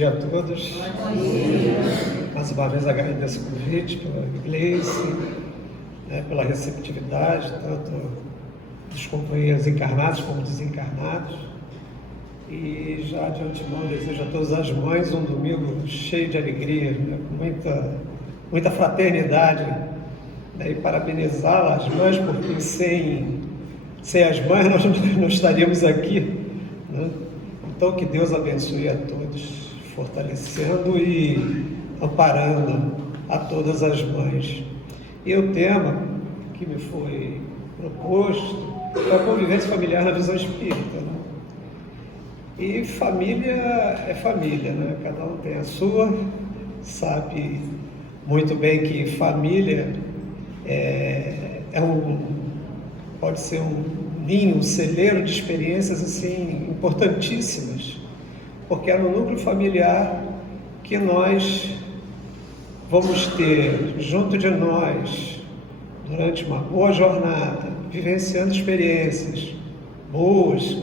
dia a todos. Mais uma vez agradeço o convite pela Igreja, pela receptividade, tanto dos companheiros encarnados como desencarnados. E já de antemão desejo a todas as mães um domingo cheio de alegria, com muita fraternidade, e parabenizar as mães, porque sem as mães nós não estaríamos aqui, Então que Deus abençoe a todos, fortalecendo e amparando a todas as mães. E o tema que me foi proposto é a convivência familiar na visão espírita, E família é família, Cada um tem a sua, sabe muito bem que família pode ser um ninho, um celeiro de experiências assim importantíssimas, porque é no núcleo familiar que nós vamos ter junto de nós, durante uma boa jornada, vivenciando experiências boas,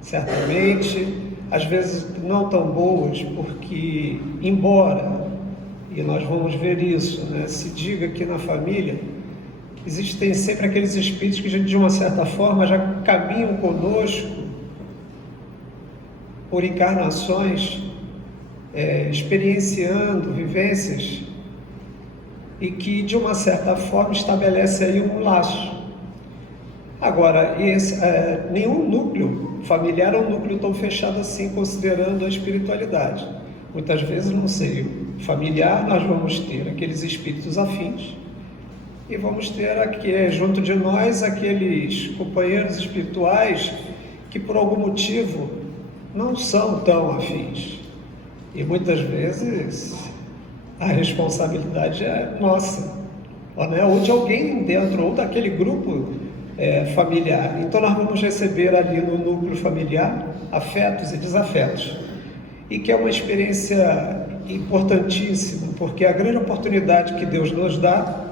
certamente, às vezes não tão boas, porque embora, e nós vamos ver isso, se diga que na família existem sempre aqueles espíritos que de uma certa forma já caminham conosco por encarnações, experienciando vivências e que de uma certa forma estabelece aí um laço. Agora, nenhum núcleo familiar é um núcleo tão fechado assim, considerando a espiritualidade. Muitas vezes no seio familiar nós vamos ter aqueles espíritos afins e vamos ter aqui junto de nós aqueles companheiros espirituais que por algum motivo não são tão afins. E muitas vezes a responsabilidade é nossa, ou de alguém dentro, ou daquele grupo familiar. Então nós vamos receber ali no núcleo familiar afetos e desafetos, e que é uma experiência importantíssima, porque é a grande oportunidade que Deus nos dá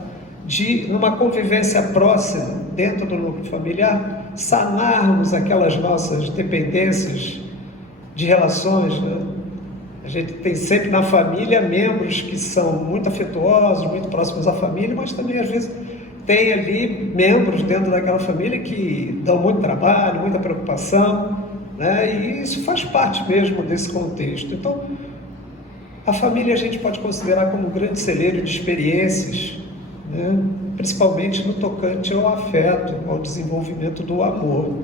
de, numa convivência próxima dentro do núcleo familiar, sanarmos aquelas nossas dependências de relações, A gente tem sempre na família membros que são muito afetuosos, muito próximos à família, mas também às vezes tem ali membros dentro daquela família que dão muito trabalho, muita preocupação, E isso faz parte mesmo desse contexto. Então, a família a gente pode considerar como um grande celeiro de experiências, principalmente no tocante ao afeto, ao desenvolvimento do amor.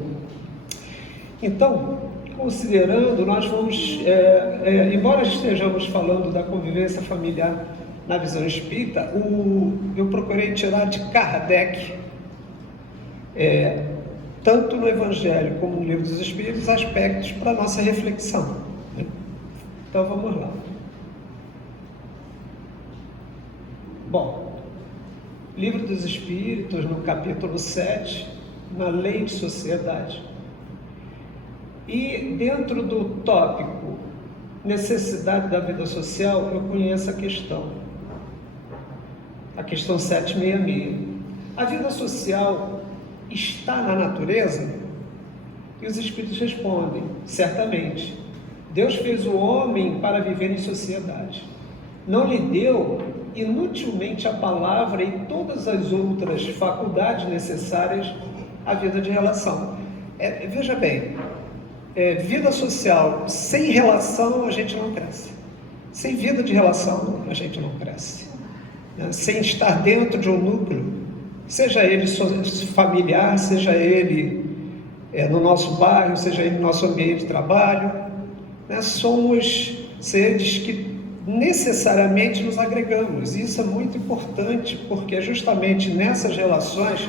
Então, considerando, nós vamos, embora estejamos falando da convivência familiar na visão espírita, eu procurei tirar de Kardec, tanto no Evangelho como no Livro dos Espíritos, aspectos para a nossa reflexão. Então vamos lá. Bom, Livro dos Espíritos, no capítulo 7, na Lei de Sociedade. E dentro do tópico necessidade da vida social, eu conheço a questão 766. A vida social está na natureza? E os espíritos respondem, certamente. Deus fez o homem para viver em sociedade. Não lhe deu inutilmente a palavra e todas as outras faculdades necessárias à vida de relação. Veja bem, vida social sem relação a gente não cresce. Sem vida de relação a gente não cresce. Sem estar dentro de um núcleo, seja ele familiar, seja ele no nosso bairro, seja ele no nosso ambiente de trabalho, somos seres que necessariamente nos agregamos. E isso é muito importante, porque é justamente nessas relações,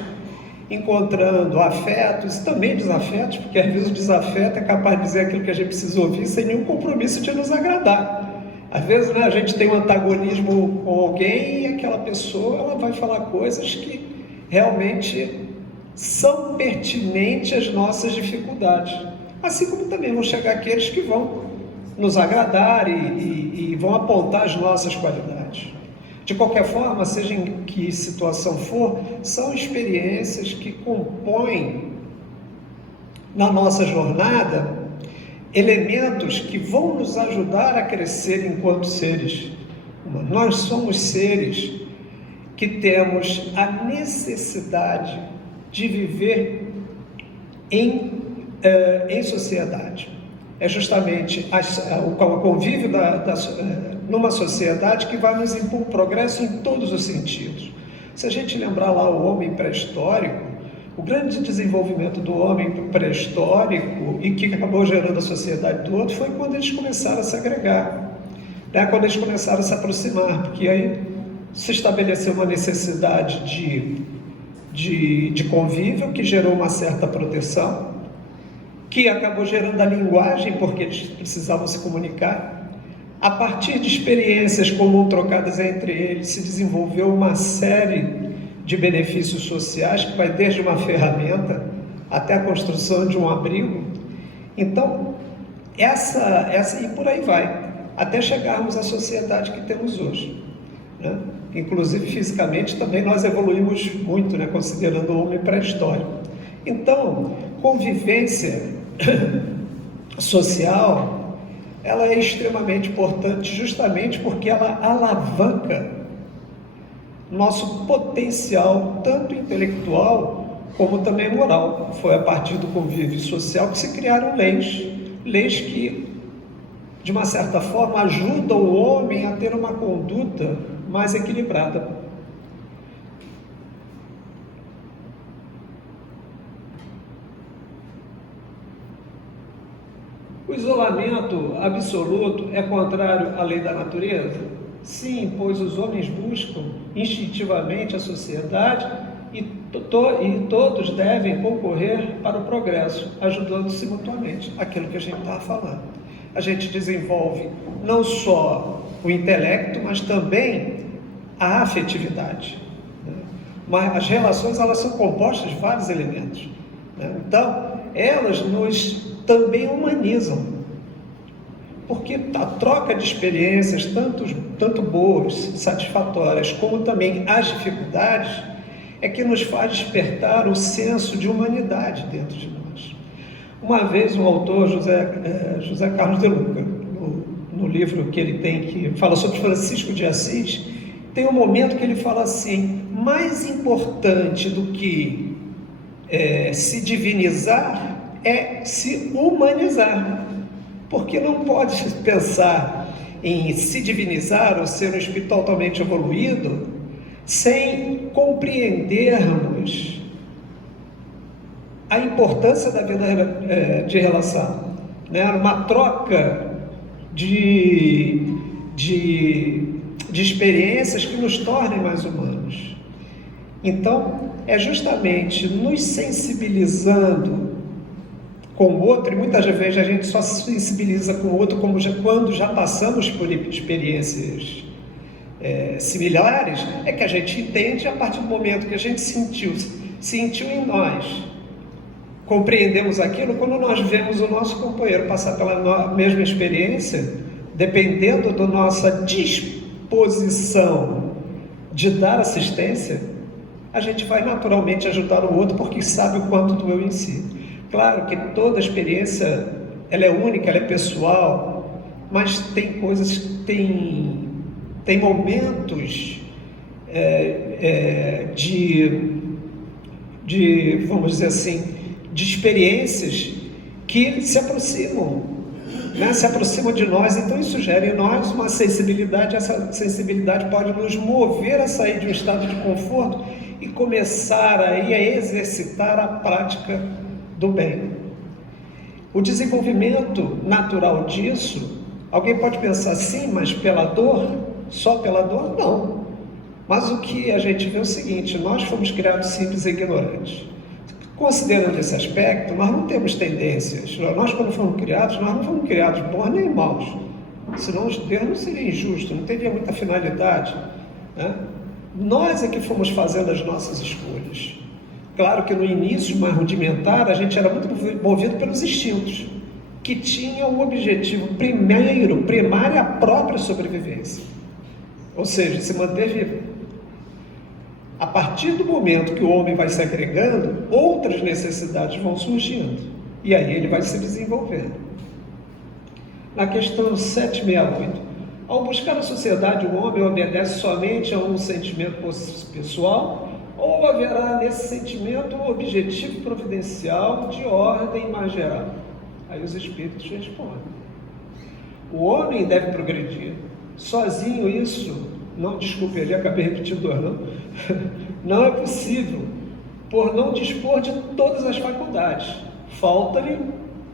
encontrando afetos e também desafetos, porque às vezes o desafeto é capaz de dizer aquilo que a gente precisa ouvir sem nenhum compromisso de nos agradar. Às vezes a gente tem um antagonismo com alguém e aquela pessoa ela vai falar coisas que realmente são pertinentes às nossas dificuldades. Assim como também vão chegar aqueles que vão nos agradar e vão apontar as nossas qualidades. De qualquer forma, seja em que situação for, são experiências que compõem na nossa jornada elementos que vão nos ajudar a crescer enquanto seres humanos. Nós somos seres que temos a necessidade de viver em sociedade. É justamente o convívio numa sociedade que vai nos impor progresso em todos os sentidos. Se a gente lembrar lá o homem pré-histórico, o grande desenvolvimento do homem pré-histórico e que acabou gerando a sociedade do outro foi quando eles começaram a se agregar, né? Quando eles começaram a se aproximar, porque aí se estabeleceu uma necessidade de convívio que gerou uma certa proteção, que acabou gerando a linguagem, porque eles precisavam se comunicar. A partir de experiências comum trocadas entre eles, se desenvolveu uma série de benefícios sociais, que vai desde uma ferramenta até a construção de um abrigo. Então, essa e por aí vai, até chegarmos à sociedade que temos hoje, né? Inclusive, fisicamente, também nós evoluímos muito, né? Considerando o homem pré-histórico. Então, convivência social, ela é extremamente importante, justamente porque ela alavanca nosso potencial, tanto intelectual como também moral. Foi a partir do convívio social que se criaram leis que, de uma certa forma, ajudam o homem a ter uma conduta mais equilibrada. O isolamento absoluto é contrário à lei da natureza? Sim, pois os homens buscam instintivamente a sociedade e todos devem concorrer para o progresso, ajudando-se mutuamente. Aquilo que a gente estava falando. A gente desenvolve não só o intelecto, mas também a afetividade, né? Mas as relações, elas são compostas de vários elementos, né? Então, elas nos também humanizam, porque a troca de experiências, tanto boas, satisfatórias, como também as dificuldades, é que nos faz despertar o senso de humanidade dentro de nós. Uma vez um autor, José Carlos de Luca, no livro que ele tem, que fala sobre Francisco de Assis, tem um momento que ele fala assim: mais importante do que se divinizar é se humanizar, porque não pode pensar em se divinizar ou ser um espírito totalmente evoluído sem compreendermos a importância da vida de relação, né? Uma troca de experiências que nos tornem mais humanos. Então, é justamente nos sensibilizando com o outro, e muitas vezes a gente só se sensibiliza com o outro quando já passamos por experiências similares, é que a gente entende. A partir do momento que a gente sentiu em nós, compreendemos aquilo, quando nós vemos o nosso companheiro passar pela mesma experiência, dependendo da nossa disposição de dar assistência, a gente vai naturalmente ajudar o outro, porque sabe o quanto doeu em si. Claro que toda experiência, ela é única, ela é pessoal, mas tem coisas, tem momentos vamos dizer assim, de experiências que se aproximam, né? Se aproximam de nós. Então isso gera em nós uma sensibilidade. Essa sensibilidade pode nos mover a sair de um estado de conforto e começar aí a exercitar a prática do bem. O desenvolvimento natural disso, alguém pode pensar assim, mas pela dor? Só pela dor? Não. Mas o que a gente vê é o seguinte: nós fomos criados simples e ignorantes. Considerando esse aspecto, nós não temos tendências. Nós, quando fomos criados, nós não fomos criados bons nem maus. Senão Deus não seria injusto, não teria muita finalidade, né? Nós é que fomos fazendo as nossas escolhas. Claro que no início, mais rudimentar, a gente era muito movido pelos instintos, que tinham o objetivo primário, a própria sobrevivência. Ou seja, se manter vivo. A partir do momento que o homem vai se agregando, outras necessidades vão surgindo. E aí ele vai se desenvolvendo. na questão 768. Ao buscar a sociedade, o homem obedece somente a um sentimento pessoal ou haverá nesse sentimento um objetivo providencial de ordem mais geral? Aí os espíritos respondem. O homem deve progredir. Sozinho isso, não, desculpe, eu acabei repetindo, não é possível, por não dispor de todas as faculdades. Falta-lhe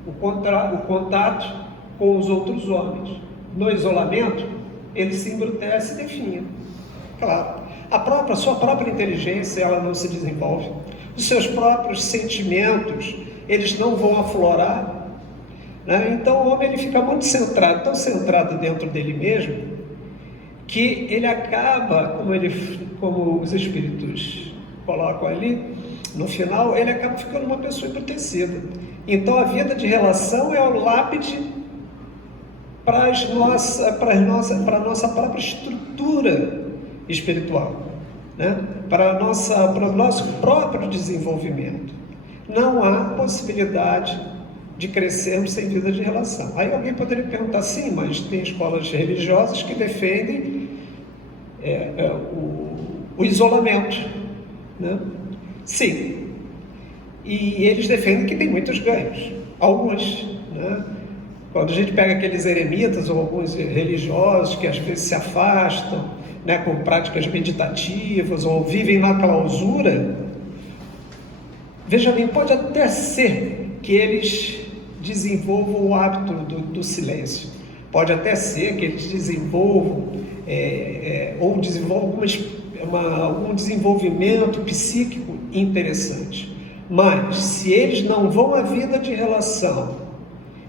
o contato com os outros homens. No isolamento, ele se embrutece e definha. Claro, sua própria inteligência, ela não se desenvolve. Os seus próprios sentimentos, eles não vão aflorar, né? Então o homem ele fica muito centrado, tão centrado dentro dele mesmo, que ele acaba, como os espíritos colocam ali, no final, ele acaba ficando uma pessoa embrutecida. Então a vida de relação é o lápide para a nossa própria estrutura espiritual, né? Para o nosso próprio desenvolvimento. Não há possibilidade de crescermos sem vida de relação. Aí alguém poderia perguntar, sim, mas tem escolas religiosas que defendem o isolamento, né? Sim, e eles defendem que tem muitos ganhos, alguns, né? Quando a gente pega aqueles eremitas ou alguns religiosos que às vezes se afastam, né, com práticas meditativas ou vivem na clausura, veja bem, pode até ser que eles desenvolvam o hábito do silêncio, pode até ser que eles desenvolvam ou desenvolvam algum desenvolvimento psíquico interessante, mas se eles não vão à vida de relação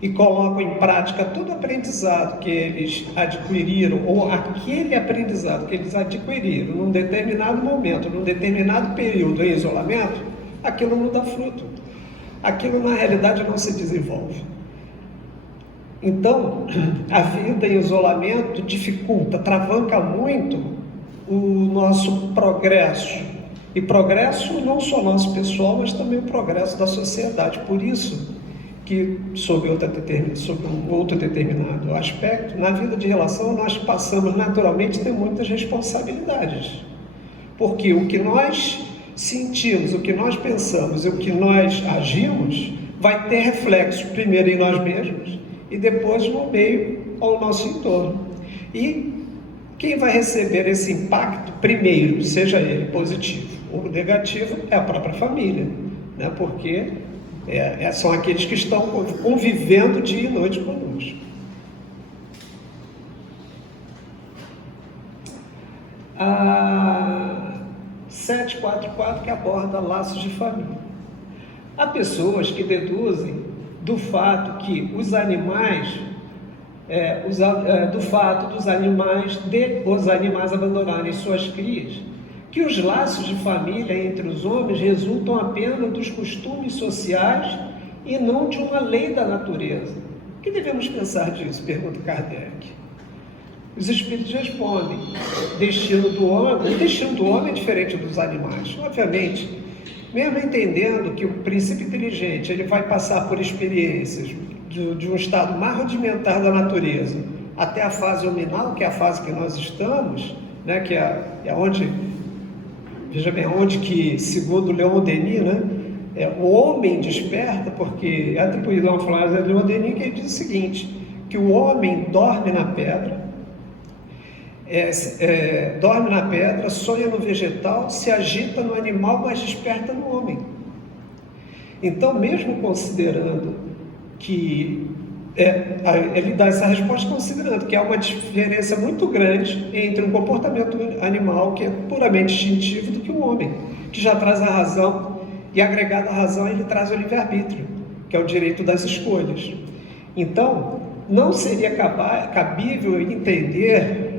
e colocam em prática todo o aprendizado que eles adquiriram, ou aquele aprendizado que eles adquiriram num determinado momento, num determinado período em isolamento, aquilo não dá fruto. Aquilo na realidade não se desenvolve. Então, a vida em isolamento dificulta, travanca muito o nosso progresso. E progresso não só nosso pessoal, mas também o progresso da sociedade. Por isso que, sob um outro determinado aspecto, na vida de relação nós passamos naturalmente a ter muitas responsabilidades. Porque o que nós sentimos, o que nós pensamos e o que nós agimos vai ter reflexo primeiro em nós mesmos e depois no meio ao nosso entorno. E quem vai receber esse impacto primeiro, seja ele positivo ou negativo, é a própria família, né? Porque são aqueles que estão convivendo dia e noite conosco. A 744 que aborda laços de família. Há pessoas que deduzem do fato que os animais, dos animais abandonarem suas crias, que os laços de família entre os homens resultam apenas dos costumes sociais e não de uma lei da natureza. O que devemos pensar disso? Pergunta Kardec. Os espíritos respondem: o destino do homem é diferente dos animais. Obviamente, mesmo entendendo que o princípio inteligente ele vai passar por experiências de um estado mais rudimentar da natureza até a fase hominal, que é a fase que nós estamos, né, que é onde, veja bem, onde que, segundo Leon Denis, né, o homem desperta, porque é atribuído a uma frase de Leon Denis que ele diz o seguinte, que o homem dorme na pedra, sonha no vegetal, se agita no animal, mas desperta no homem. Então, mesmo considerando que ele dá essa resposta considerando que há uma diferença muito grande entre um comportamento animal que é puramente instintivo do que um homem, que já traz a razão, e agregado à razão ele traz o livre-arbítrio, que é o direito das escolhas. Então, não seria cabível entender,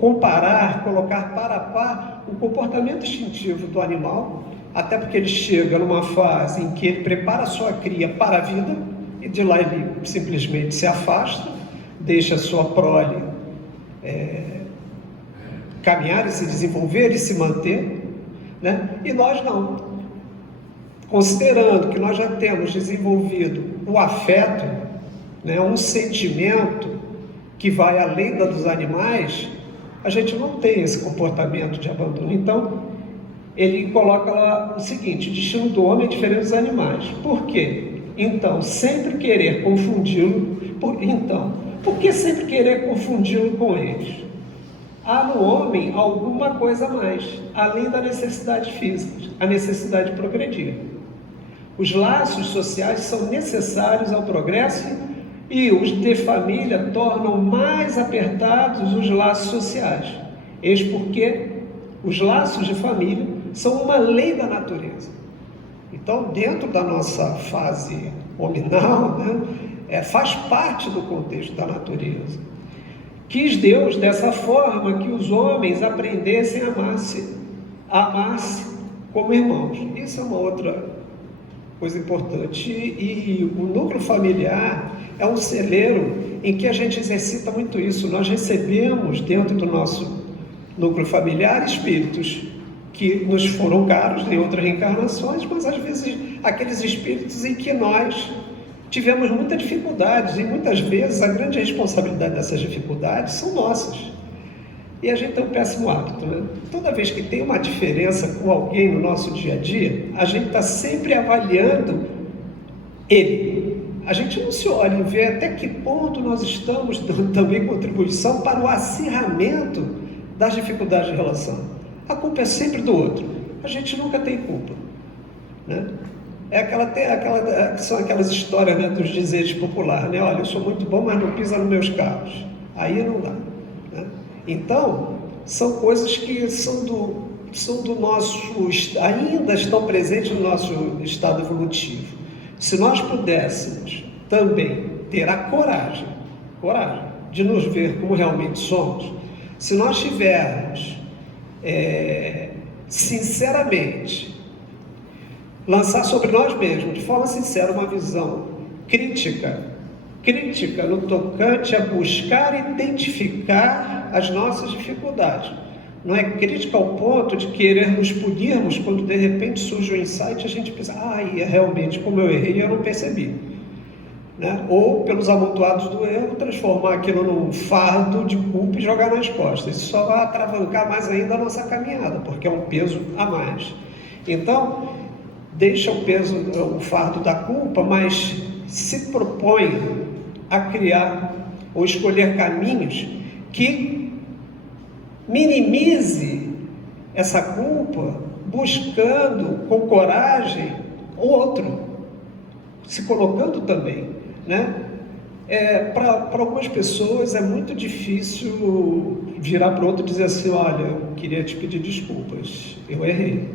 comparar, colocar para a par o comportamento instintivo do animal, até porque ele chega numa fase em que ele prepara a sua cria para a vida, e de lá ele simplesmente se afasta, deixa a sua prole caminhar e se desenvolver e se manter, né? E nós não. Considerando que nós já temos desenvolvido o afeto, né, um sentimento que vai além da dos animais, a gente não tem esse comportamento de abandono. Então, ele coloca lá o seguinte: o destino do homem é diferente dos animais. Por quê? Então, sempre querer confundi-lo. Por que sempre querer confundi-lo com eles? Há no homem alguma coisa a mais, além da necessidade física, a necessidade de progredir. Os laços sociais são necessários ao progresso e os de família tornam mais apertados os laços sociais. Eis porque os laços de família são uma lei da natureza. Então, dentro da nossa fase hominal, faz parte do contexto da natureza. Quis Deus dessa forma que os homens aprendessem a amar-se como irmãos. Isso é uma outra coisa importante. E o núcleo familiar é um celeiro em que a gente exercita muito isso. Nós recebemos dentro do nosso núcleo familiar espíritos que nos foram caros em outras reencarnações, mas às vezes aqueles espíritos em que nós tivemos muita dificuldade, e muitas vezes a grande responsabilidade dessas dificuldades são nossas. E a gente tem um péssimo hábito, Toda vez que tem uma diferença com alguém no nosso dia a dia, a gente está sempre avaliando ele. A gente não se olha e vê até que ponto nós estamos dando também contribuição para o acirramento das dificuldades de relação. A culpa é sempre do outro. A gente nunca tem culpa, São aquelas histórias, dos dizeres populares, Olha, eu sou muito bom, mas não pisa nos meus carros. Aí não dá, Então, são coisas que são do nosso, ainda estão presentes no nosso estado evolutivo. Se nós pudéssemos também ter a coragem de nos ver como realmente somos, se nós tivermos sinceramente lançar sobre nós mesmos, de forma sincera, uma visão crítica no tocante a buscar identificar as nossas dificuldades. Não é crítica ao ponto de querer nos punirmos quando de repente surge um insight e a gente pensa, realmente, como eu errei, eu não percebi. Ou pelos amontoados do erro, transformar aquilo num fardo de culpa e jogar nas costas. Isso só vai atravancar mais ainda a nossa caminhada, porque é um peso a mais. Então, deixa o fardo da culpa, mas se propõe a criar ou escolher caminhos que minimize essa culpa, buscando com coragem o outro, se colocando também, Para algumas pessoas é muito difícil virar para o outro e dizer assim, olha, eu queria te pedir desculpas, eu errei.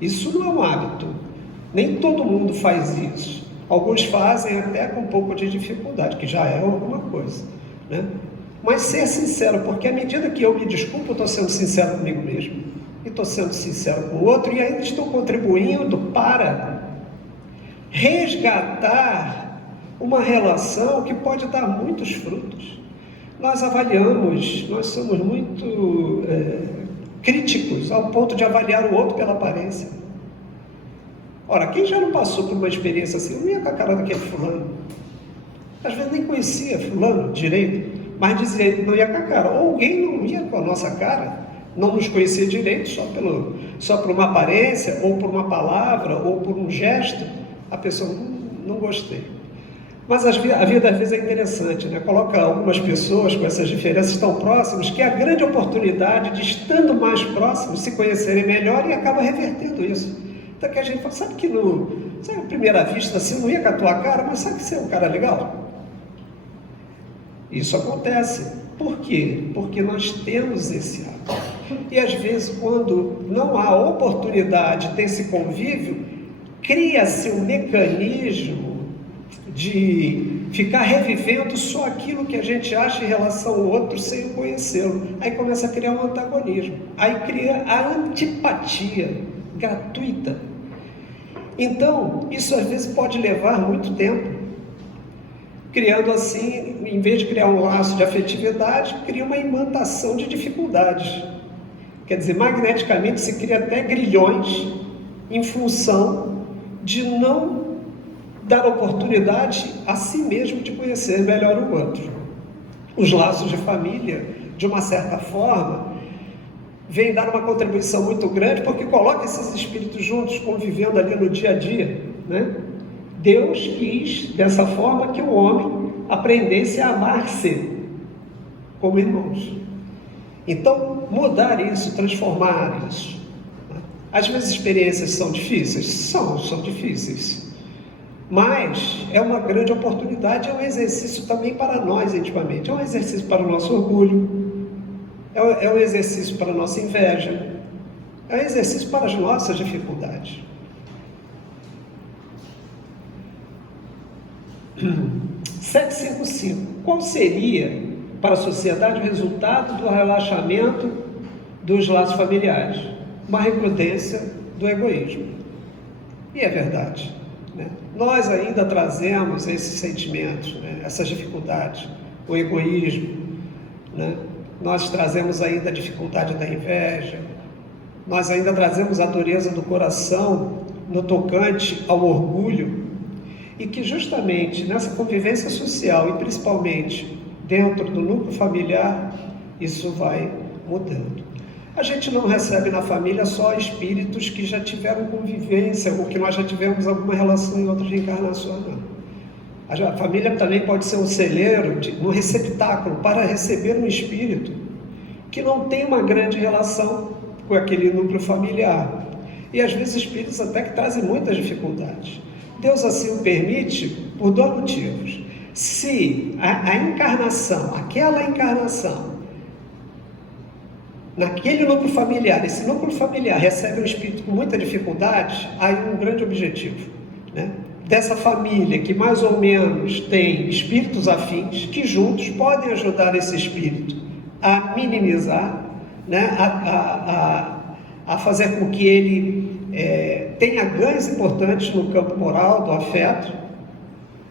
Isso não é um hábito, nem todo mundo faz isso. Alguns fazem até com um pouco de dificuldade, que já é alguma coisa, Mas ser sincero, porque à medida que eu me desculpo, eu estou sendo sincero comigo mesmo, e estou sendo sincero com o outro, e ainda estou contribuindo para resgatar uma relação que pode dar muitos frutos. Nós somos muito críticos ao ponto de avaliar o outro pela aparência. Ora, quem já não passou por uma experiência assim, eu não ia com a cara daquele fulano. Às vezes nem conhecia fulano direito, mas dizia, não ia com a cara. Ou alguém não ia com a nossa cara, não nos conhecia direito, só por uma aparência, ou por uma palavra, ou por um gesto, a pessoa, não gostei. Mas a vida às vezes é interessante, Coloca algumas pessoas com essas diferenças tão próximas que é a grande oportunidade de, estando mais próximos, se conhecerem melhor e acaba revertendo isso. Então que a gente fala, sabe à primeira vista assim, não ia com a tua cara, mas sabe que você é um cara legal? Isso acontece. Por quê? Porque nós temos esse hábito. E às vezes, quando não há oportunidade desse convívio, cria-se um mecanismo de ficar revivendo só aquilo que a gente acha em relação ao outro sem o conhecê-lo. Aí começa a criar um antagonismo. Aí cria a antipatia gratuita. Então, isso às vezes pode levar muito tempo. Criando assim, em vez de criar um laço de afetividade, cria uma imantação de dificuldades. Quer dizer, magneticamente se cria até grilhões em função de não dar oportunidade a si mesmo de conhecer melhor o outro. Os laços de família, de uma certa forma, vêm dar uma contribuição muito grande, porque coloca esses espíritos juntos, convivendo ali no dia a dia, né? Deus quis, dessa forma, que o homem aprendesse a amar-se como irmãos. Então, mudar isso, transformar isso. Às vezes experiências são difíceis? São difíceis. Mas é uma grande oportunidade, é um exercício também para nós intimamente, é um exercício para o nosso orgulho, é um exercício para a nossa inveja, é um exercício para as nossas dificuldades. 755. Qual seria para a sociedade o resultado do relaxamento dos laços familiares? Uma recrudescência do egoísmo. E é verdade, né? Nós ainda trazemos esses sentimentos, né? Essas dificuldades, o egoísmo, né? Nós trazemos ainda a dificuldade da inveja, nós ainda trazemos a dureza do coração no tocante ao orgulho, e que justamente nessa convivência social, e principalmente dentro do núcleo familiar, isso vai mudando. A gente não recebe na família só espíritos que já tiveram convivência, ou que nós já tivemos alguma relação em outras reencarnações, não. A família também pode ser um celeiro, um receptáculo para receber um espírito que não tem uma grande relação com aquele núcleo familiar. E às vezes espíritos até que trazem muitas dificuldades. Deus assim o permite por dois motivos. Se a encarnação, aquela encarnação, naquele núcleo familiar, esse núcleo familiar recebe um espírito com muita dificuldade, aí um grande objetivo, né? Dessa família que mais ou menos tem espíritos afins, que juntos podem ajudar esse espírito a minimizar, né? a fazer com que ele tenha ganhos importantes no campo moral, do afeto,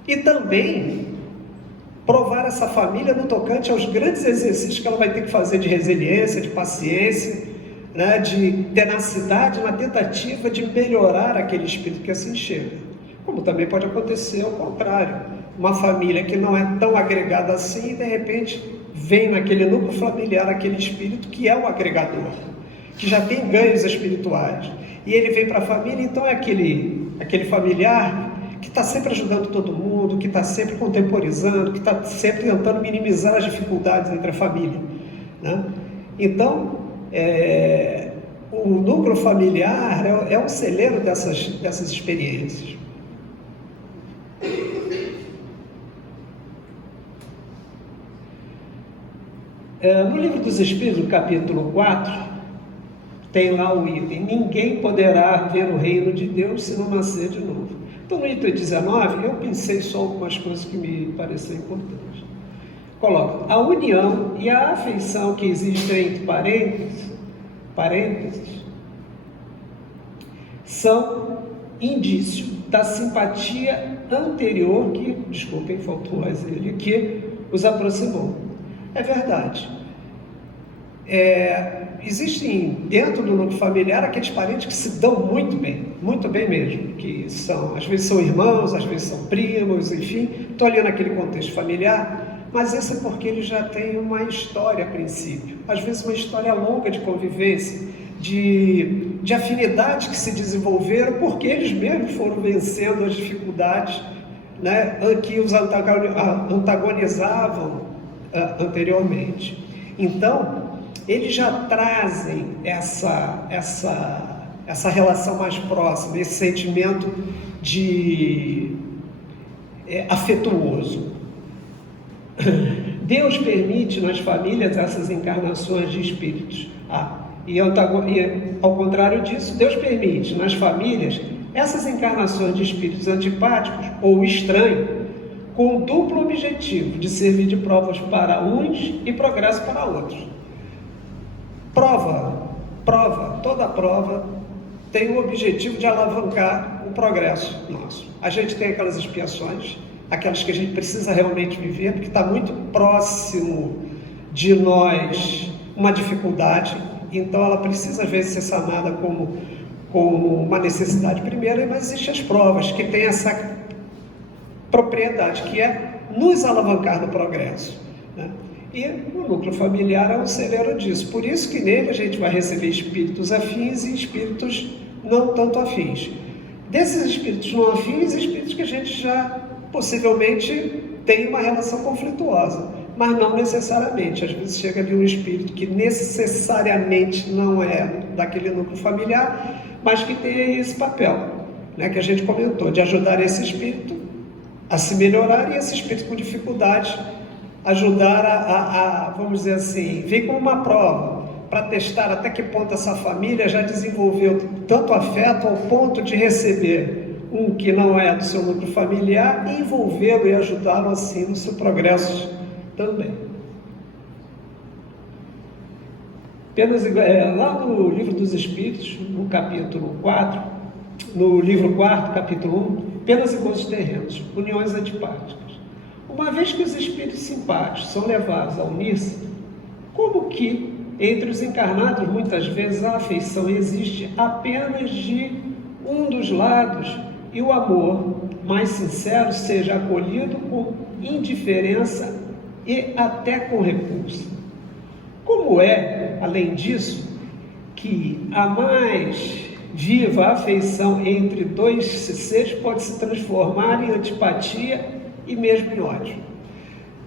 e também provar essa família no tocante aos grandes exercícios que ela vai ter que fazer de resiliência, de paciência, né, de tenacidade na tentativa de melhorar aquele espírito que assim chega. Como também pode acontecer ao contrário, uma família que não é tão agregada assim e de repente vem naquele núcleo familiar aquele espírito que é o agregador, que já tem ganhos espirituais, e ele vem para a família, então é aquele familiar que está sempre ajudando todo mundo, que está sempre contemporizando, que está sempre tentando minimizar as dificuldades entre a família, né? Então, o núcleo familiar é um celeiro dessas experiências. No Livro dos Espíritos, no capítulo 4, tem lá o item: ninguém poderá ver o reino de Deus se não nascer de novo. Então, no item 19, eu pensei só algumas coisas que me pareceram importantes. Coloca: a união e a afeição que existem entre parênteses são indício da simpatia anterior que, desculpem, faltou mais ele, que os aproximou. É verdade. Existem dentro do núcleo familiar aqueles parentes que se dão muito bem mesmo, que às vezes são irmãos, às vezes são primos, enfim, estou ali naquele contexto familiar, mas isso é porque eles já têm uma história a princípio, às vezes uma história longa de convivência, de afinidades que se desenvolveram porque eles mesmos foram vencendo as dificuldades, né, que os antagonizavam anteriormente. Então, eles já trazem essa relação mais próxima, esse sentimento afetuoso. Deus permite nas famílias essas encarnações de espíritos. E ao contrário disso, Deus permite nas famílias essas encarnações de espíritos antipáticos ou estranhos, com o duplo objetivo de servir de provas para uns e progresso para outros. Toda prova tem o objetivo de alavancar o progresso nosso. A gente tem aquelas expiações, aquelas que a gente precisa realmente viver, porque está muito próximo de nós uma dificuldade, então ela precisa às vezes ser sanada como uma necessidade primeira, mas existem as provas que têm essa propriedade, que é nos alavancar no progresso, né? E o núcleo familiar é um celeiro disso. Por isso que nele a gente vai receber espíritos afins e espíritos não tanto afins. Desses espíritos não afins, espíritos que a gente já possivelmente tem uma relação conflituosa, mas não necessariamente. Às vezes chega ali um espírito que necessariamente não é daquele núcleo familiar, mas que tem esse papel, né, que a gente comentou, de ajudar esse espírito a se melhorar e esse espírito com dificuldade ajudar vamos dizer assim, vir como uma prova para testar até que ponto essa família já desenvolveu tanto afeto ao ponto de receber um que não é do seu núcleo familiar e envolvê-lo e ajudá-lo assim no seu progresso também. Lá no Livro dos Espíritos, no capítulo 4, no livro 4, capítulo 1, penas e gozos terrenos, uniões antipáticas. Uma vez que os espíritos simpáticos são levados a unir-se, como que entre os encarnados muitas vezes a afeição existe apenas de um dos lados e o amor mais sincero seja acolhido com indiferença e até com repulsa? Como é, além disso, que a mais viva afeição entre dois seres pode se transformar em antipatia e mesmo em ódio?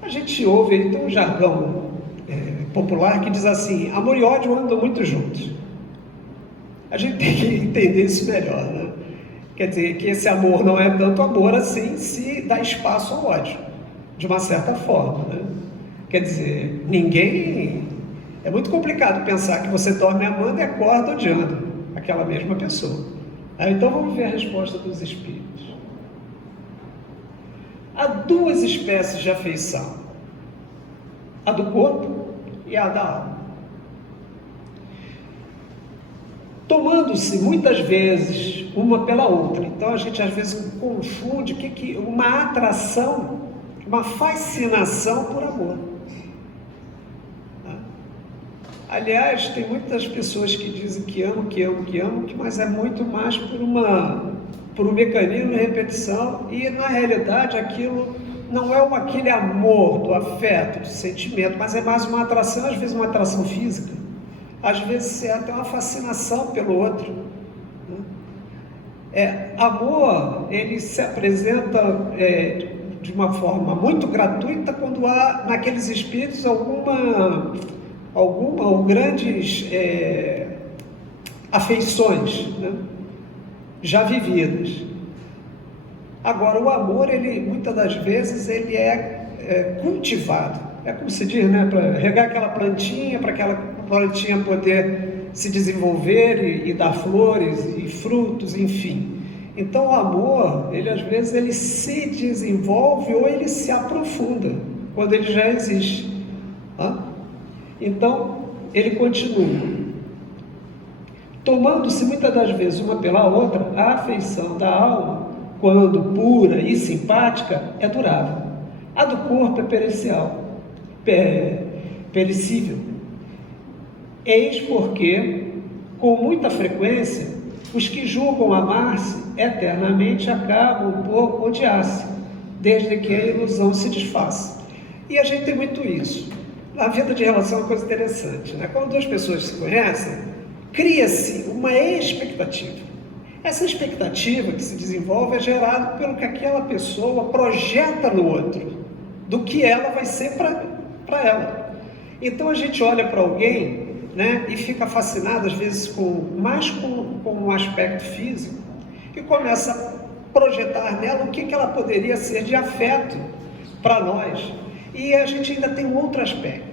A gente ouve, tem um jargão popular que diz assim: amor e ódio andam muito juntos. A gente tem que entender isso melhor, né? Quer dizer, que esse amor não é tanto amor assim se dá espaço ao ódio, de uma certa forma, né? Quer dizer, é muito complicado pensar que você dorme amando e acorda odiando aquela mesma pessoa. Então vamos ver a resposta dos espíritos. Há duas espécies de afeição: a do corpo e a da alma. Tomando-se muitas vezes uma pela outra. Então a gente às vezes confunde uma atração, uma fascinação por amor. Aliás, tem muitas pessoas que dizem que amam, mas é muito mais por um mecanismo de repetição, e na realidade aquilo não é aquele amor do afeto, do sentimento, mas é mais uma atração, às vezes uma atração física, às vezes é até uma fascinação pelo outro. Amor, ele se apresenta de uma forma muito gratuita quando há naqueles espíritos ou grandes afeições, né, já vividas. Agora, o amor, muitas das vezes, ele é cultivado. É como se diz, né, para regar aquela plantinha, para aquela plantinha poder se desenvolver e dar flores e frutos, enfim. Então, o amor, às vezes, ele se desenvolve ou ele se aprofunda quando ele já existe. Então, ele continua. Tomando-se muitas das vezes uma pela outra, a afeição da alma, quando pura e simpática, é durável. A do corpo é perecível. Eis porque, com muita frequência, os que julgam amar-se eternamente acabam por odiar-se, desde que a ilusão se desfaça. E a gente tem muito isso. A vida de relação é uma coisa interessante, né? Quando duas pessoas se conhecem, cria-se uma expectativa. Essa expectativa que se desenvolve é gerada pelo que aquela pessoa projeta no outro, do que ela vai ser para ela. Então a gente olha para alguém, né, e fica fascinado às vezes mais com um aspecto físico e começa a projetar nela o que ela poderia ser de afeto para nós. E a gente ainda tem um outro aspecto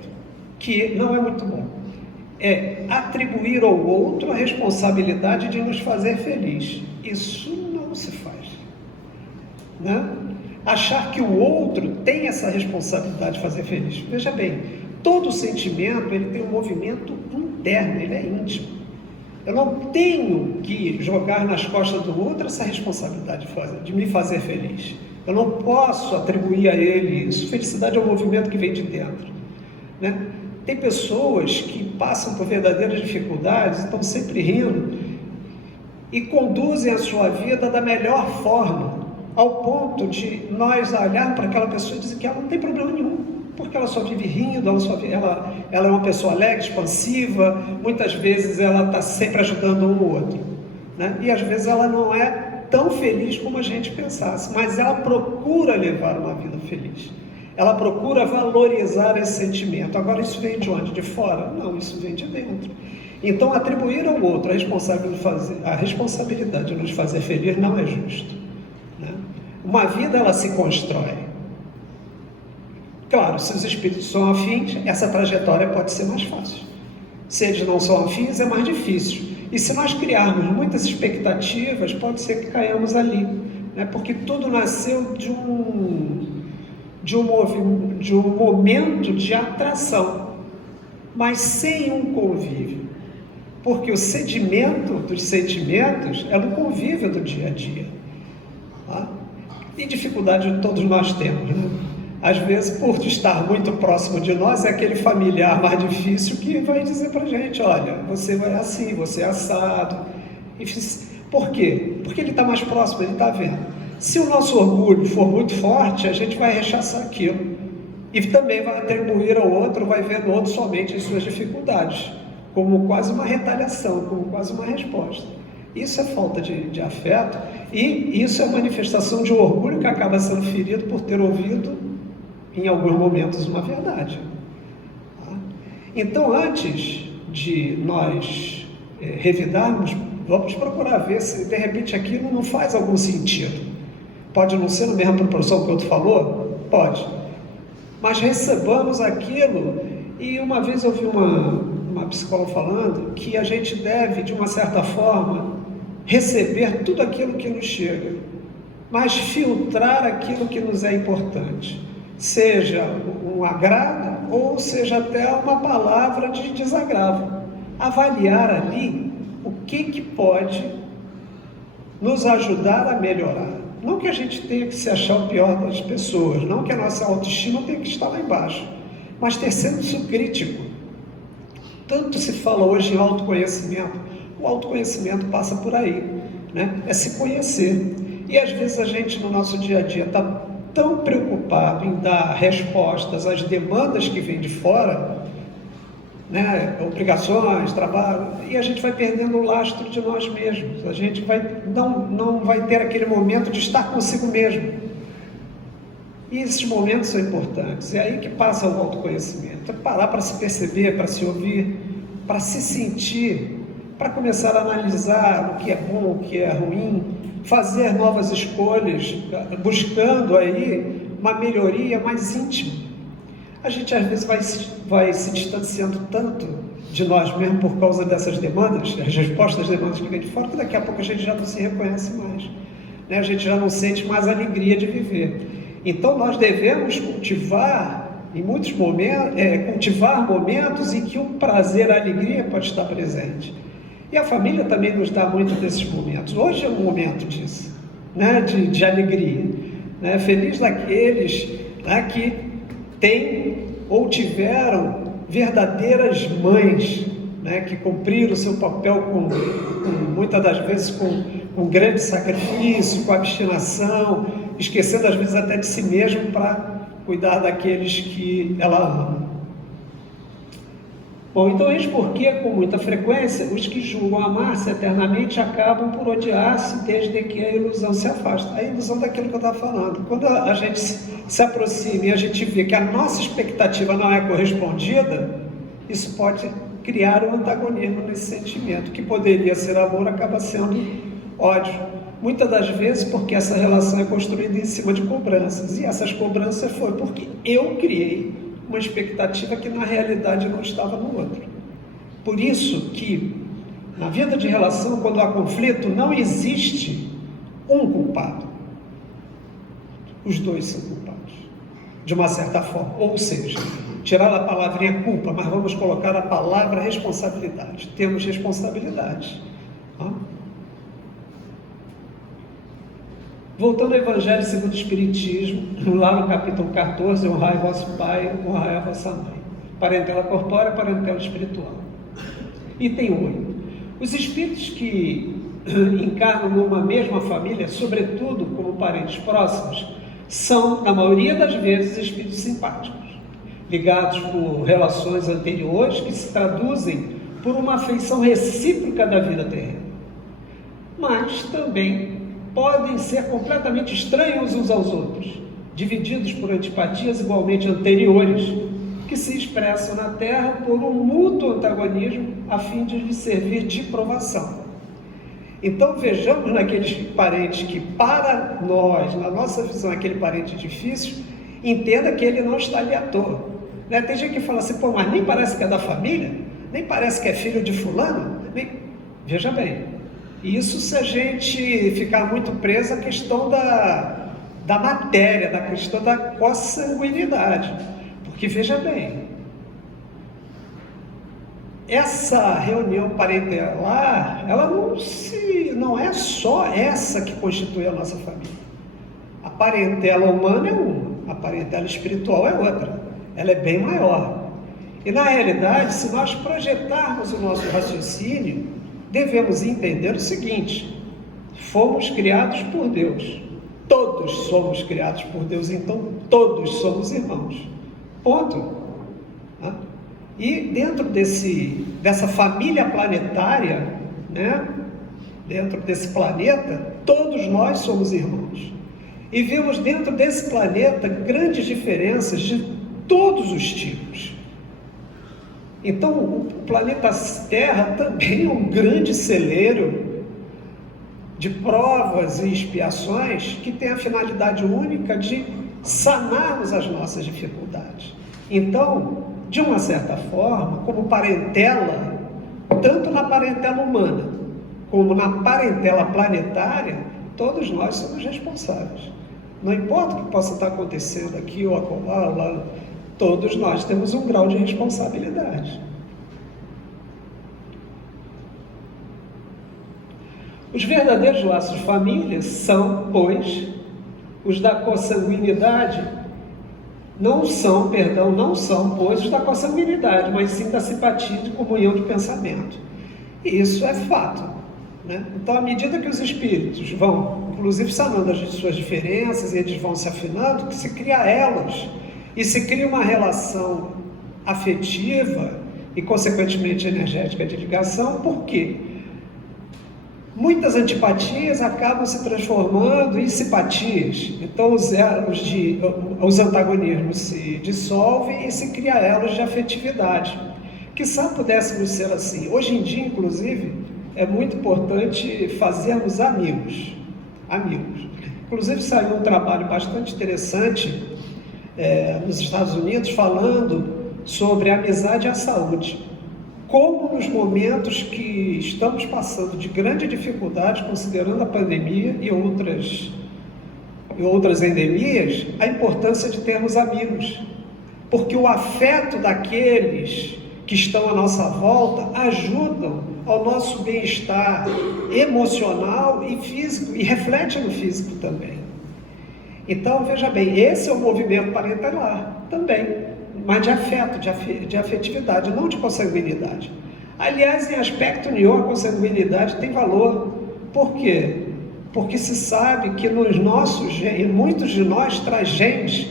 que não é muito bom: é atribuir ao outro a responsabilidade de nos fazer feliz. Isso não se faz, né? Achar que o outro tem essa responsabilidade de fazer feliz. Veja bem, todo sentimento ele tem um movimento interno, ele é íntimo. Eu não tenho que jogar nas costas do outro essa responsabilidade de me fazer feliz. Eu não posso atribuir a ele isso. Felicidade é um movimento que vem de dentro, né? Tem pessoas que passam por verdadeiras dificuldades, estão sempre rindo e conduzem a sua vida da melhor forma, ao ponto de nós olharmos para aquela pessoa e dizer que ela não tem problema nenhum. porque ela só vive rindo, ela é uma pessoa alegre, expansiva, muitas vezes ela está sempre ajudando um ou outro, né? E às vezes ela não é tão feliz como a gente pensasse, mas ela procura levar uma vida feliz, ela procura valorizar esse sentimento. Agora, isso vem de onde? De fora? Não, isso vem de dentro. Então, atribuir ao outro a responsabilidade de nos fazer feliz não é justo, né? Uma vida, ela se constrói. Claro, se os espíritos são afins, essa trajetória pode ser mais fácil. Se eles não são afins, é mais difícil. E se nós criarmos muitas expectativas, pode ser que caiamos ali, né? Porque tudo nasceu de um momento de atração, mas sem um convívio. Porque o sedimento dos sentimentos é no convívio do dia a dia, tá? E dificuldade todos nós temos, né? Às vezes, por estar muito próximo de nós, é aquele familiar mais difícil que vai dizer pra gente: olha, você vai assim, você é assado. Por quê? Porque ele está mais próximo, ele está vendo. Se o nosso orgulho for muito forte, a gente vai rechaçar aquilo. E também vai atribuir ao outro, vai ver no outro somente as suas dificuldades, como quase uma retaliação, como quase uma resposta. Isso é falta de afeto, e isso é manifestação de um orgulho que acaba sendo ferido por ter ouvido, em alguns momentos, uma verdade. Então, antes de nós revidarmos, vamos procurar ver se de repente aquilo não faz algum sentido. Pode não ser na mesma proporção que o outro falou? Pode. Mas recebamos aquilo. E uma vez eu vi uma psicóloga falando que a gente deve, de uma certa forma, receber tudo aquilo que nos chega, mas filtrar aquilo que nos é importante, seja um agrado ou seja até uma palavra de desagravo. Avaliar ali o que pode nos ajudar a melhorar. Não que a gente tenha que se achar o pior das pessoas, não que a nossa autoestima tenha que estar lá embaixo, mas ter senso crítico. Tanto se fala hoje em autoconhecimento. O autoconhecimento passa por aí, né? É se conhecer. E às vezes a gente no nosso dia a dia está tão preocupado em dar respostas às demandas que vêm de fora, né? Obrigações, trabalho, e a gente vai perdendo o lastro de nós mesmos. A gente não vai ter aquele momento de estar consigo mesmo. E esses momentos são importantes. É aí que passa o autoconhecimento. É parar para se perceber, para se ouvir, para se sentir, para começar a analisar o que é bom, o que é ruim, fazer novas escolhas, buscando aí uma melhoria mais íntima. A gente às vezes vai se distanciando tanto de nós mesmos por causa dessas demandas, as respostas às demandas que vêm de fora, que daqui a pouco a gente já não se reconhece mais, né? A gente já não sente mais a alegria de viver. Então nós devemos cultivar, em muitos momentos, cultivar momentos em que o prazer, a alegria pode estar presente. E a família também nos dá muito desses momentos. Hoje é um momento disso, né? de alegria, né? Feliz daqueles, né, que têm ou tiveram verdadeiras mães, né, que cumpriram o seu papel muitas das vezes com grande sacrifício, com abstinação, esquecendo às vezes até de si mesmo para cuidar daqueles que ela ama. Bom, então eis porque, com muita frequência, os que julgam amar-se eternamente acabam por odiar-se desde que a ilusão se afasta. A ilusão daquilo que eu estava falando. Quando a gente se aproxima e a gente vê que a nossa expectativa não é correspondida, isso pode criar um antagonismo nesse sentimento, que poderia ser amor, acaba sendo ódio. Muitas das vezes porque essa relação é construída em cima de cobranças, e essas cobranças foi porque eu criei uma expectativa que na realidade não estava no outro. Por isso que na vida de relação, quando há conflito, não existe um culpado. Os dois são culpados, de uma certa forma. Ou seja, tirar a palavrinha culpa, mas vamos colocar a palavra responsabilidade. Temos responsabilidade. Voltando ao Evangelho segundo o Espiritismo, lá no capítulo 14, honrai vosso pai, honrai a vossa mãe. Parentela corpórea, parentela espiritual. Item 8. Os espíritos que encarnam numa mesma família, sobretudo como parentes próximos, são, na maioria das vezes, espíritos simpáticos. ligados por relações anteriores que se traduzem por uma afeição recíproca da vida terrena. Mas também podem ser completamente estranhos uns aos outros, divididos por antipatias igualmente anteriores, que se expressam na Terra por um mútuo antagonismo a fim de lhe servir de provação. Então vejamos naqueles parentes que para nós, na nossa visão, aquele parente difícil, entenda que ele não está ali à toa. Né? Tem gente que fala assim, pô, mas nem parece que é da família, nem parece que é filho de fulano, nem... Veja bem, isso se a gente ficar muito preso à questão da matéria, da questão da consanguinidade. Porque veja bem, essa reunião parentelar, ela não é só essa que constitui a nossa família. A parentela humana é uma, a parentela espiritual é outra. Ela é bem maior. E na realidade, se nós projetarmos o nosso raciocínio, devemos entender o seguinte: fomos criados por Deus. Todos somos criados por Deus, então todos somos irmãos. Ponto. E dentro dessa família planetária, né, dentro desse planeta, todos nós somos irmãos. E vemos dentro desse planeta grandes diferenças de todos os tipos. Então, o planeta Terra também é um grande celeiro de provas e expiações que tem a finalidade única de sanarmos as nossas dificuldades. Então, de uma certa forma, como parentela, tanto na parentela humana como na parentela planetária, todos nós somos responsáveis. Não importa o que possa estar acontecendo aqui ou acolá, lá, todos nós temos um grau de responsabilidade. Os verdadeiros laços de família são, pois, os da consanguinidade. Não são, pois, os da consanguinidade, mas sim da simpatia e de comunhão de pensamento. E isso é fato, né? Então, à medida que os espíritos vão, inclusive, sanando as suas diferenças, e eles vão se afinando, que se cria elos, e se cria uma relação afetiva e, consequentemente, energética de ligação. Por quê? Muitas antipatias acabam se transformando em simpatias. Então os antagonismos se dissolvem e se cria elos de afetividade. Quizá pudéssemos ser assim. Hoje em dia, inclusive, é muito importante fazermos amigos. Inclusive saiu um trabalho bastante interessante nos Estados Unidos falando sobre a amizade e a saúde. Como nos momentos que estamos passando de grande dificuldade, considerando a pandemia e outras endemias, a importância de termos amigos. Porque o afeto daqueles que estão à nossa volta ajudam ao nosso bem-estar emocional e físico, e reflete no físico também. Então, veja bem, esse é o movimento parentelar também, mas de afeto, de afetividade, não de consanguinidade. Aliás, em aspecto nenhum, a consanguinidade tem valor. Por quê? Porque se sabe que nos nossos genes, muitos de nós traz genes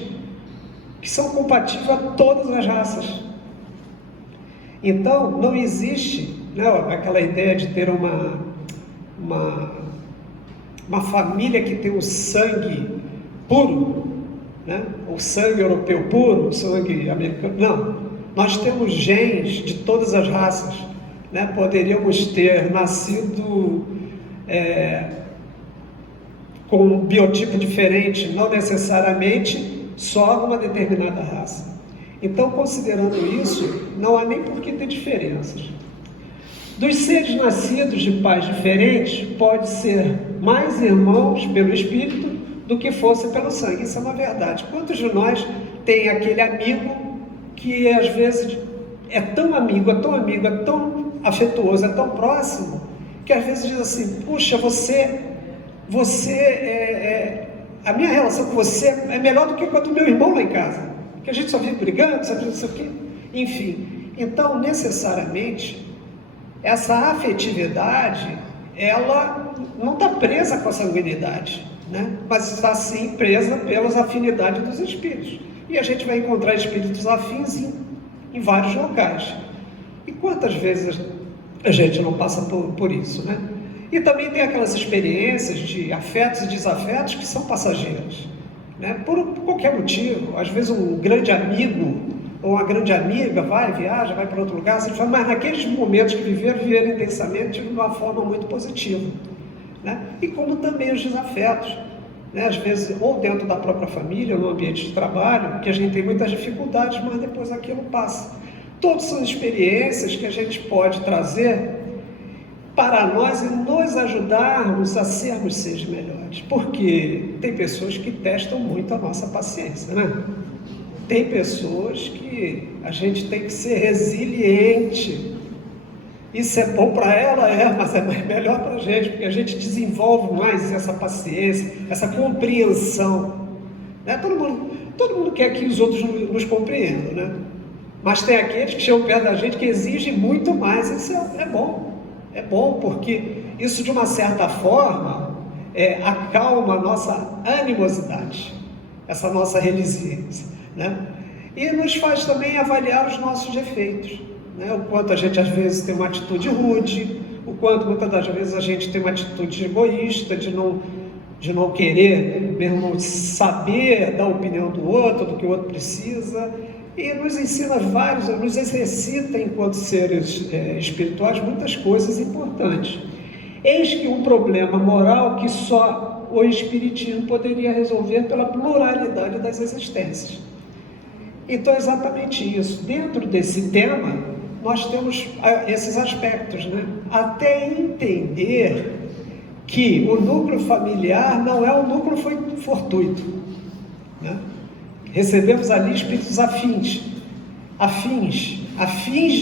que são compatíveis a todas as raças. Então, não existe, né, aquela ideia de ter uma família que tem o sangue puro, né? O sangue europeu puro, o sangue americano. Não, nós temos genes de todas as raças, né? Poderíamos ter nascido com um biotipo diferente, não necessariamente só numa determinada raça. Então, considerando isso, não há nem por que ter diferenças. Dos seres nascidos de pais diferentes, pode ser mais irmãos pelo espírito do que fosse pelo sangue. Isso é uma verdade. Quantos de nós tem aquele amigo que às vezes é tão amigo, é tão afetuoso, é tão próximo, que às vezes diz assim: puxa, a minha relação com você é melhor do que com a do meu irmão lá em casa, que a gente só vive brigando, só não sei o quê. Enfim, então necessariamente essa afetividade, ela não está presa com a sanguinidade, né? Mas está sim presa pelas afinidades dos espíritos. E e a gente vai encontrar espíritos afins em vários locais. E quantas vezes a gente não passa por isso, né? E também tem aquelas experiências de afetos e desafetos que são passageiros, né? Por qualquer motivo. Às vezes um grande amigo ou uma grande amiga viaja, vai para outro lugar, mas naqueles momentos que viveram intensamente de uma forma muito positiva, né? E como também os desafetos, né? Às vezes ou dentro da própria família, ou no ambiente de trabalho, que a gente tem muitas dificuldades, mas depois aquilo passa. Todas são experiências que a gente pode trazer para nós e nos ajudarmos a sermos seres melhores, porque tem pessoas que testam muito a nossa paciência, né? Tem pessoas que a gente tem que ser resiliente. Isso é bom para ela, mas é melhor para a gente, porque a gente desenvolve mais essa paciência, essa compreensão, né? Todo mundo quer que os outros nos compreendam, né? Mas tem aqueles que chegam perto da gente que exigem muito mais. Isso é bom, porque isso de uma certa forma acalma a nossa animosidade, essa nossa resiliência, né? E nos faz também avaliar os nossos defeitos, né? O quanto a gente às vezes tem uma atitude rude, o quanto muitas das vezes a gente tem uma atitude egoísta, de não querer mesmo saber da opinião do outro, do que o outro precisa. E nos ensina nos exercita enquanto seres espirituais muitas coisas importantes. Eis que um problema moral que só o Espiritismo poderia resolver pela pluralidade das existências. Então é exatamente isso. Dentro desse tema, nós temos esses aspectos, né? Até entender que o núcleo familiar não é um núcleo fortuito, né? Recebemos ali espíritos afins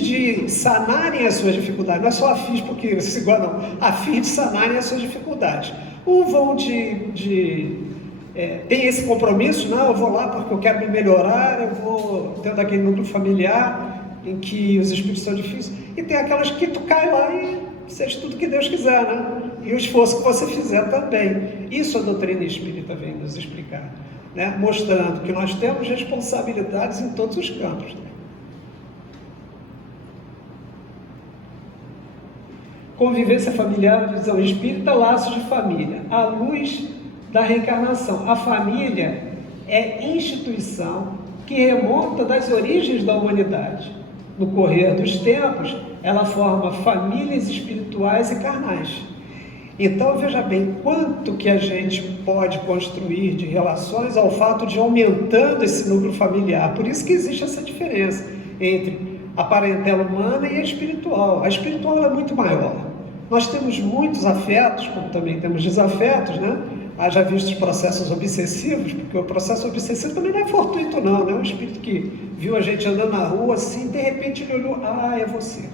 de sanarem as suas dificuldades. Não é só afins porque se igual, não. Afins de sanarem as suas dificuldades. Vão tem esse compromisso, não, eu vou lá porque eu quero me melhorar, eu vou tendo aquele núcleo familiar em que os espíritos são difíceis. E tem aquelas que tu cai lá e seja tudo que Deus quiser, né? E o esforço que você fizer também. Isso a doutrina espírita vem nos explicar, né? Mostrando que nós temos responsabilidades em todos os campos, né? Convivência familiar, visão espírita, laços de família, à luz da reencarnação. A família é instituição que remonta das origens da humanidade. No correr dos tempos, ela forma famílias espirituais e carnais. Então, veja bem, quanto que a gente pode construir de relações ao fato de aumentando esse núcleo familiar. Por isso que existe essa diferença entre a parentela humana e a espiritual. A espiritual é muito maior. Nós temos muitos afetos, como também temos desafetos, né? Haja visto os processos obsessivos, porque o processo obsessivo também não é fortuito, não. É um espírito que viu a gente andando na rua assim, de repente ele olhou, é você.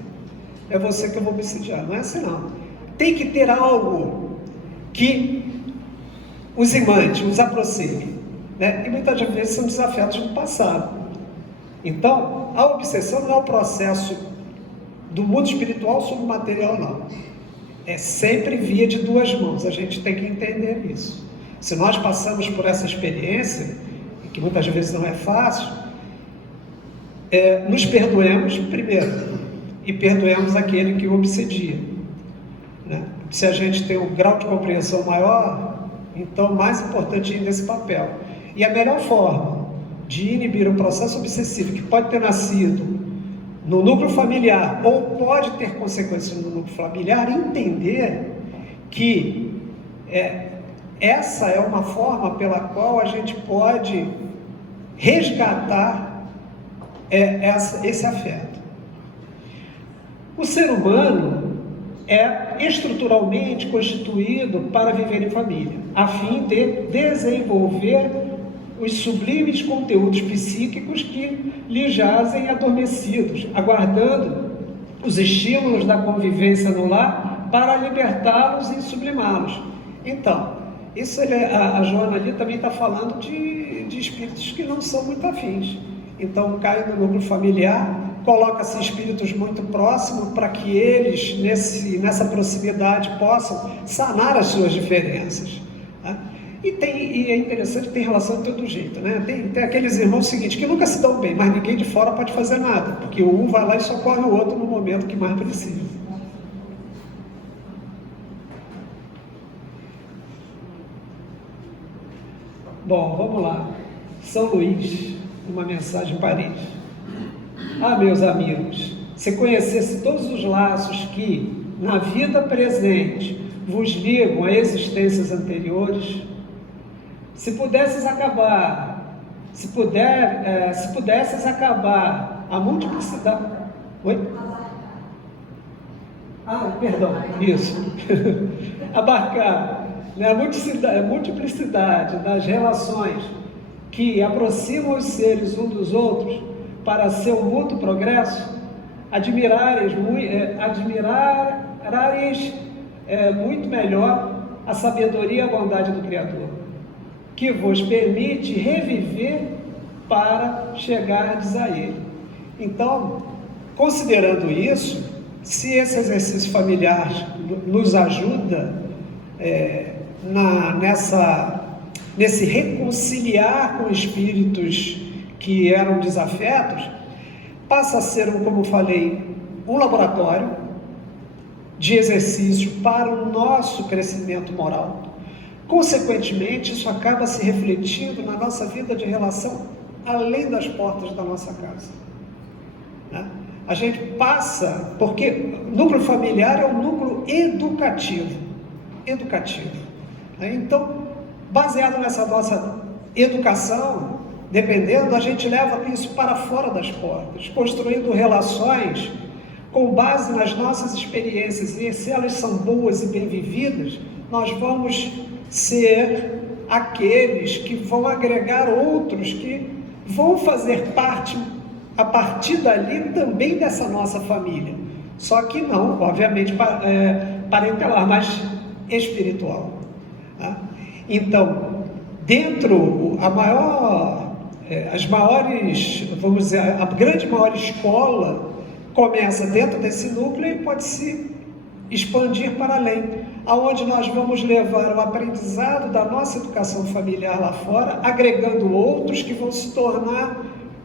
É você que eu vou obsidiar. Não é assim, não. Tem que ter algo que os imante, os aproxime, né? E muitas vezes são desafetos do passado. Então, a obsessão não é o processo do mundo espiritual sobre o material, não. É sempre via de duas mãos, a gente tem que entender isso. Se nós passamos por essa experiência, que muitas vezes não é fácil, nos perdoemos primeiro, e perdoemos aquele que o obsedia, né? Se a gente tem um grau de compreensão maior, então mais importante ainda esse papel. E a melhor forma de inibir um processo obsessivo que pode ter nascido no núcleo familiar ou pode ter consequências no núcleo familiar, entender que essa é uma forma pela qual a gente pode resgatar esse afeto. O ser humano é estruturalmente constituído para viver em família, a fim de desenvolver os sublimes conteúdos psíquicos que lhe jazem adormecidos, aguardando os estímulos da convivência no lar para libertá-los e sublimá-los. Então, isso a Joana ali também está falando de espíritos que não são muito afins. Então, cai no núcleo familiar, coloca-se espíritos muito próximos para que eles, nessa proximidade, possam sanar as suas diferenças, né? E é interessante que tem relação de todo jeito, né? Tem aqueles irmãos seguintes que nunca se dão bem, mas ninguém de fora pode fazer nada, porque um vai lá e socorre o outro no momento que mais precisa. Bom, vamos lá. São Luís, uma mensagem em Paris. Ah, meus amigos, se conhecesse todos os laços que, na vida presente, vos ligam a existências anteriores, se pudesses acabar a multiplicidade... Oi? Ah, perdão, isso. Abarcar, né, a multiplicidade das relações que aproximam os seres uns dos outros para seu mútuo progresso, admirareis muito melhor a sabedoria e a bondade do Criador, que vos permite reviver para chegardes a Ele. Então, considerando isso, se esse exercício familiar nos ajuda nesse reconciliar com espíritos que eram desafetos, passa a ser, como falei, um laboratório de exercício para o nosso crescimento moral. Consequentemente, isso acaba se refletindo na nossa vida de relação além das portas da nossa casa, né? A gente passa, porque núcleo familiar é um núcleo educativo, né? Então, baseado nessa nossa educação, dependendo, a gente leva isso para fora das portas, construindo relações com base nas nossas experiências, e se elas são boas e bem vividas, nós vamos ser aqueles que vão agregar outros que vão fazer parte, a partir dali, também dessa nossa família. Só que não, obviamente, parentelar, mas espiritual. Tá? Então, a grande maior escola começa dentro desse núcleo e pode se expandir para além, aonde nós vamos levar o aprendizado da nossa educação familiar lá fora, agregando outros que vão se tornar,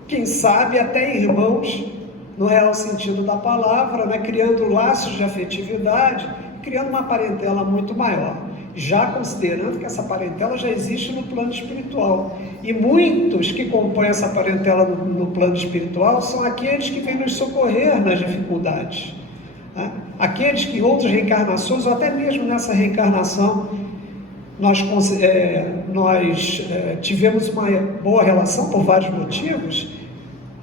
quem sabe, até irmãos, no real sentido da palavra, né? Criando laços de afetividade, criando uma parentela muito maior, já considerando que essa parentela já existe no plano espiritual. E muitos que compõem essa parentela no plano espiritual são aqueles que vêm nos socorrer nas dificuldades, né? Aqueles que em outras reencarnações, ou até mesmo nessa reencarnação, nós tivemos uma boa relação por vários motivos.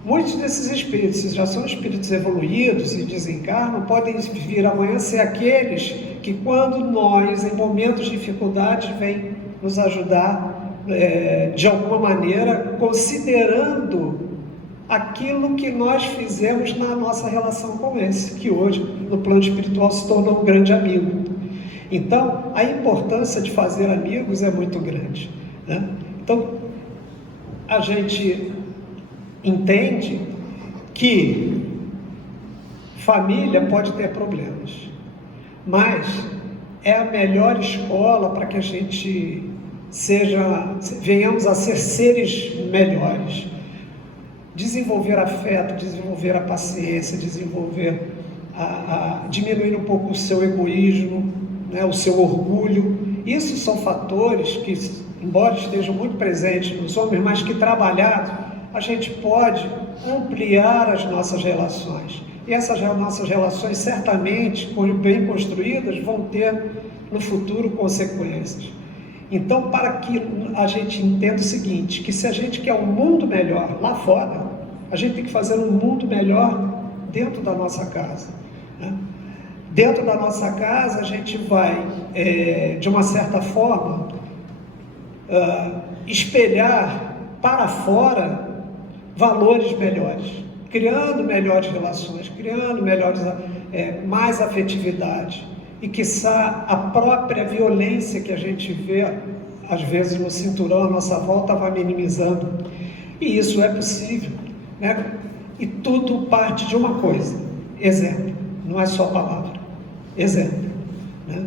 Muitos desses espíritos, se já são espíritos evoluídos e desencarnam, podem vir amanhã ser aqueles que, quando nós, em momentos de dificuldade, vêm nos ajudar de alguma maneira, considerando aquilo que nós fizemos na nossa relação com esse, que hoje, no plano espiritual, se tornou um grande amigo. Então, a importância de fazer amigos é muito grande, né? Então, a gente entende que família pode ter problemas, mas é a melhor escola para que a gente venhamos a ser seres melhores. Desenvolver afeto, desenvolver a paciência, diminuir um pouco o seu egoísmo, né, o seu orgulho. Isso são fatores que, embora estejam muito presentes nos homens, mas que trabalhados, a gente pode ampliar as nossas relações. E essas nossas relações, certamente, bem construídas, vão ter no futuro consequências. Então, para que a gente entenda o seguinte, que se a gente quer um mundo melhor lá fora, a gente tem que fazer um mundo melhor dentro da nossa casa, né? Dentro da nossa casa, a gente vai, de uma certa forma, espelhar para fora valores melhores, criando melhores relações, criando mais afetividade. E, quiçá, a própria violência que a gente vê, às vezes, no cinturão à nossa volta, vai minimizando. E isso é possível, né? E tudo parte de uma coisa: exemplo. Não é só palavra, exemplo, né?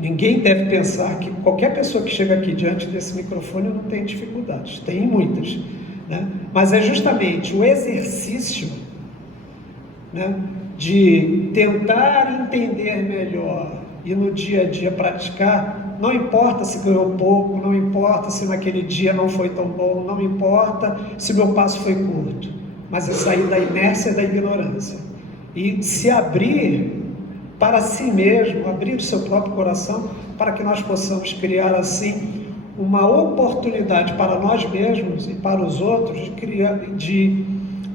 Ninguém deve pensar que qualquer pessoa que chega aqui diante desse microfone não tem dificuldades, tem muitas, né? Mas é justamente o exercício, né, de tentar entender melhor e no dia a dia praticar. Não importa se ganhou pouco, não importa se naquele dia não foi tão bom, não importa se meu passo foi curto, mas é sair da inércia e da ignorância e se abrir para si mesmo, abrir o seu próprio coração, para que nós possamos criar assim uma oportunidade para nós mesmos e para os outros de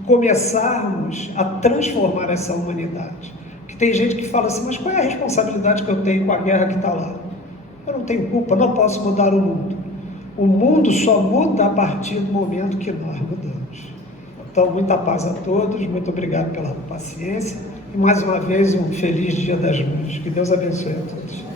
começarmos a transformar essa humanidade. Porque tem gente que fala assim, mas qual é a responsabilidade que eu tenho com a guerra que está lá? Eu não tenho culpa, não posso mudar o mundo. O mundo só muda a partir do momento que nós mudamos. Então, muita paz a todos, muito obrigado pela paciência e mais uma vez um feliz Dia das Mães. Que Deus abençoe a todos.